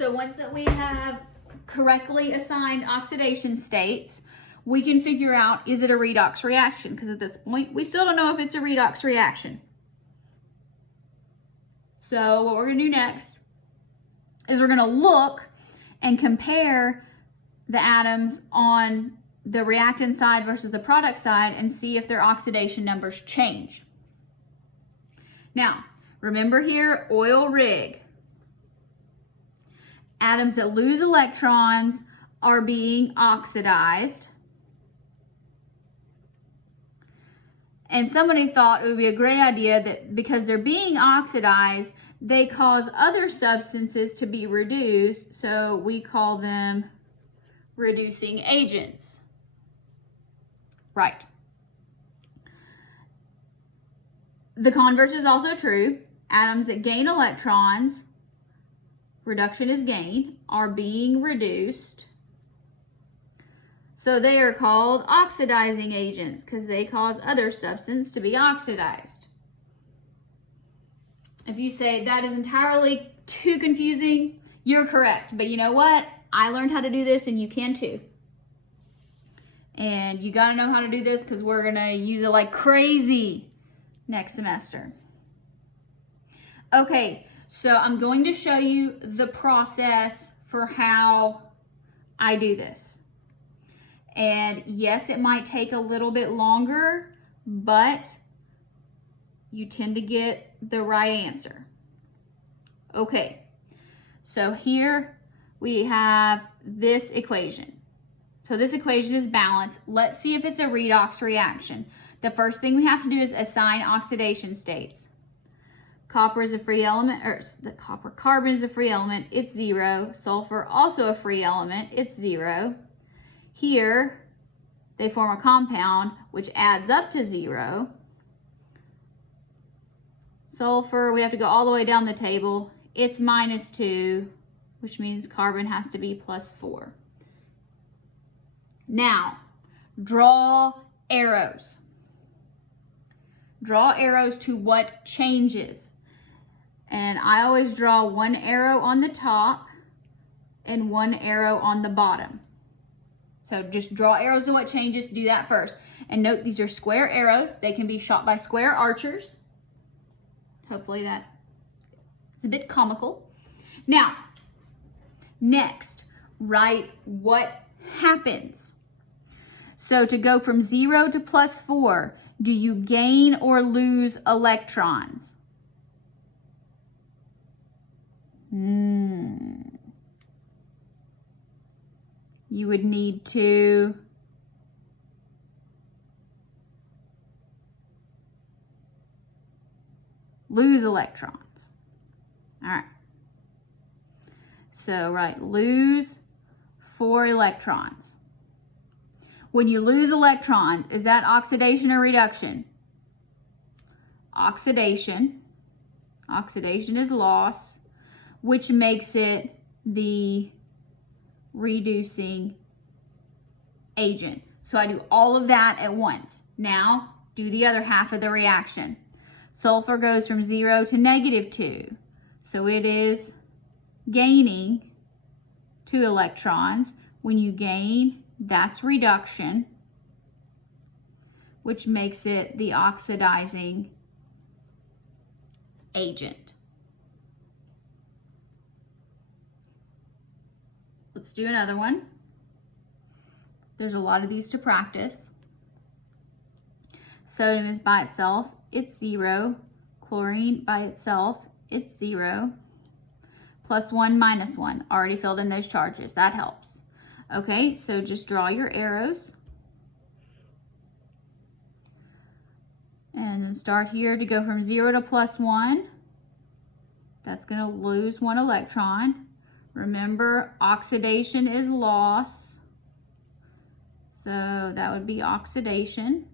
So once that we have correctly assigned oxidation states, we can figure out, is it a redox reaction? Because at this point, we still don't know if it's a redox reaction. So what we're going to do next is we're going to look and compare the atoms on the reactant side versus the product side and see if their oxidation numbers change. Now, remember here, oil rig. Atoms that lose electrons are being oxidized. And somebody thought it would be a great idea that because they're being oxidized, they cause other substances to be reduced, so we call them reducing agents. Right. The converse is also true. Atoms that gain electrons, reduction is gain, are being reduced. So they are called oxidizing agents because they cause other substance to be oxidized. If you say that is entirely too confusing, you're correct. But you know what? I learned how to do this and you can too. And you got to know how to do this because we're going to use it like crazy next semester. Okay, so I'm going to show you the process for how I do this. And yes, it might take a little bit longer, but you tend to get the right answer. Okay, so here we have this equation. So this equation is balanced. Let's see if it's a redox reaction. The first thing we have to do is assign oxidation states. Copper is a free element, or the carbon is a free element, it's 0. Sulfur, also a free element, it's 0. Here, they form a compound which adds up to 0. Sulfur, we have to go all the way down the table. It's -2, which means carbon has to be +4. Now, draw arrows. Draw arrows to what changes. And I always draw one arrow on the top and one arrow on the bottom. So just draw arrows to what changes, do that first. And note these are square arrows. They can be shot by square archers. Hopefully that is a bit comical. Now, next, write what happens. So to go from 0 to +4, do you gain or lose electrons? You would need to lose electrons. All right. So, right, lose 4 electrons. When you lose electrons, is that oxidation or reduction? Oxidation. Oxidation is loss, which makes it the reducing agent. So I do all of that at once. Now, do the other half of the reaction. Sulfur goes from 0 to -2. So it is gaining 2 electrons. When you gain, that's reduction, which makes it the oxidizing agent. Let's do another one. There's a lot of these to practice. Sodium is by itself, it's 0. Chlorine by itself, it's 0. +1, -1. Already filled in those charges. That helps. Okay, so just draw your arrows. And then start here to go from 0 to +1. That's going to lose 1 electron. Remember, oxidation is loss. So that would be oxidation,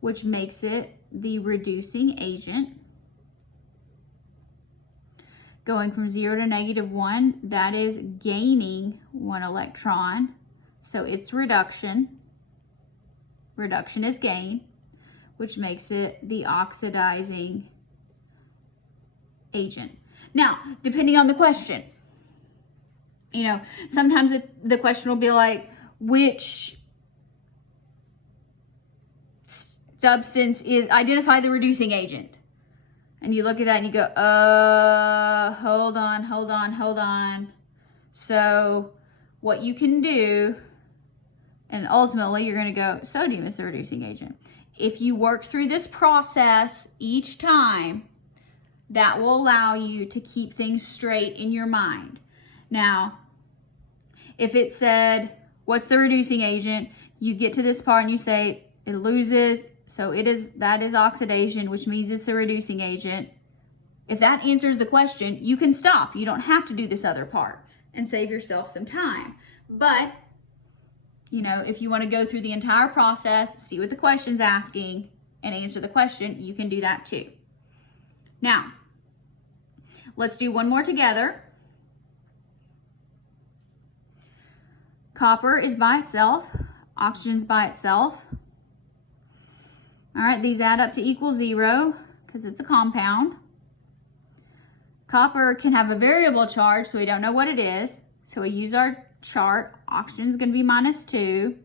which makes it the reducing agent. Going from 0 to -1, that is gaining 1 electron. So it's reduction. Reduction is gain, which makes it the oxidizing agent. Now, depending on the question, you know, sometimes the question will be like, which substance is, identify the reducing agent. And you look at that and you go, hold on. So what you can do, and ultimately you're going to go, sodium is the reducing agent. If you work through this process each time, that will allow you to keep things straight in your mind. Now, if it said, what's the reducing agent? You get to this part and you say, it loses, so that is oxidation, which means it's a reducing agent. If that answers the question, you can stop. You don't have to do this other part and save yourself some time. But, you know, if you want to go through the entire process, see what the question's asking, and answer the question, you can do that too. Now, let's do one more together. Copper is by itself, oxygen's by itself. All right, these add up to equal 0 because it's a compound. Copper can have a variable charge, so we don't know what it is. So we use our chart. Oxygen's going to be -2.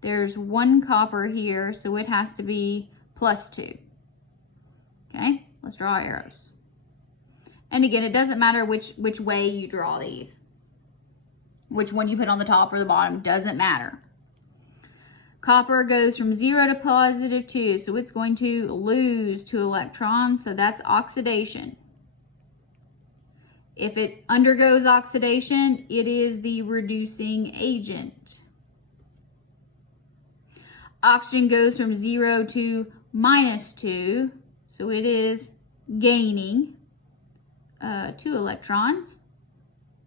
There's 1 copper here, so it has to be +2. Okay, let's draw arrows. And again, it doesn't matter which way you draw these. Which one you put on the top or the bottom, doesn't matter. Copper goes from 0 to +2, so it's going to lose 2 electrons, so that's oxidation. If it undergoes oxidation, it is the reducing agent. Oxygen goes from 0 to -2, so it is gaining 2 electrons.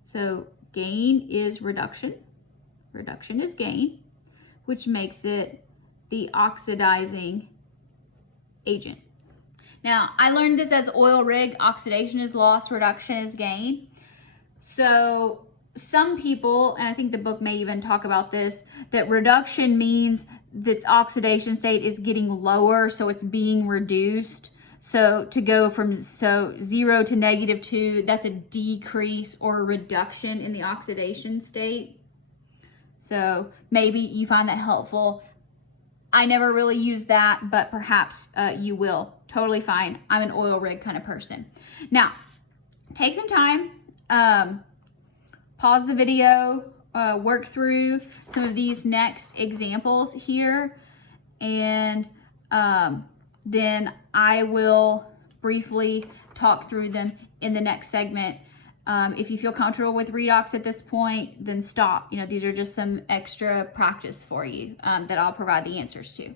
So gain is reduction. Reduction is gain, which makes it the oxidizing agent. Now, I learned this as oil rig. Oxidation is loss, reduction is gain. So some people, and I think the book may even talk about this, that reduction means that its oxidation state is getting lower, so it's being reduced. So to go from 0 to -2, that's a decrease or a reduction in the oxidation state. So maybe you find that helpful. I never really use that, but perhaps you will. Totally fine. I'm an oil rig kind of person. Now, take some time, pause the video, work through some of these next examples here, and then I will briefly talk through them in the next segment. If you feel comfortable with redox at this point, then stop. You know, these are just some extra practice for you that I'll provide the answers to.